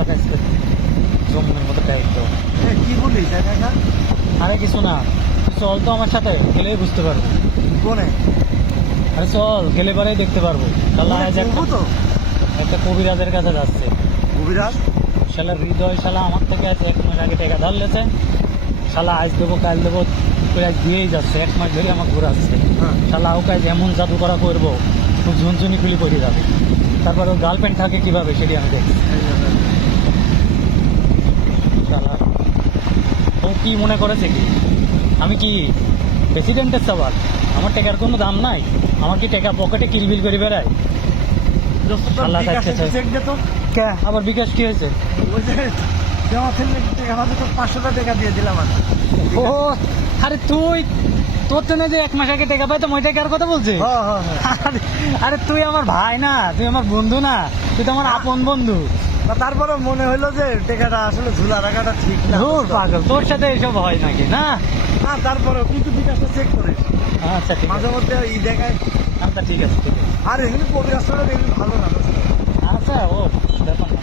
আজকে জম্মের মতো টাইট তো। কি বলিস দেখা? আরে কিছু না, তুই চল তো আমার সাথে, গেলেই বুঝতে পারবো। কোনে? আরে চল, গেলে পরেই দেখতে পারবো। শালা আজ দেখবো তো। একটা কবিরাজের কাছে যাচ্ছে। কবিরাজ? শালা হৃদয় শালা আমার থেকে আছে 1 মাস আগে টাকা ধার লেছে। শালা আজ দেবো কাল দেবো করে আজ দিয়েই যাচ্ছে, 1 মাস ধরে আমার ঘুরাচ্ছে। হ্যাঁ। শালা ওকে আজ এমন জাদু করা করবো, খুব ঝুনঝুনি খুলি করে যাবে। তারপর ওর গার্লফ্রেন্ড থাকে কিভাবে সেটি আমি দেখি। শালা ও কি মনে করেছে কি আমি কি প্রেসিডেন্টের সবার? আমার টাকার কোনো দাম নাই? আমার কি টাকা পকেটে কিলবিল করে বেড়ায়? শালা বিকাশে যাচ্ছে চেক দে তো। কে আবার বিকাশ কি হয়েছে? ওই যে জমা ফেললে আমাদের তো 500 টাকা দিয়ে দিলাম আমি। ও আরে তোর তো না যে 1 মাস আগে টাকা পাইতাম ওই টাকার কথা বলছিস? হ্যাঁ হ্যাঁ হ্যাঁ। আরে তুই আমার ভাই না, তুই আমার বন্ধু না, তুই তো আমার আপন বন্ধু। তা তারপরে মনে হইলো যে টাকাটা আসলে ঝুলা রাখাটা ঠিক না। ধুর পাগল, তোর সাথে এসব হয় নাকি? না না তারপরে কিন্তু বিকাশটা চেক করিস আচ্ছা ঠিক মাঝে আছে, মধ্যে দেখায়। আচ্ছা ঠিক আছে ঠিক আছে। আর এমনি পরিবেশটা এমনি ভালো না। আচ্ছা ও ব্যাপার না।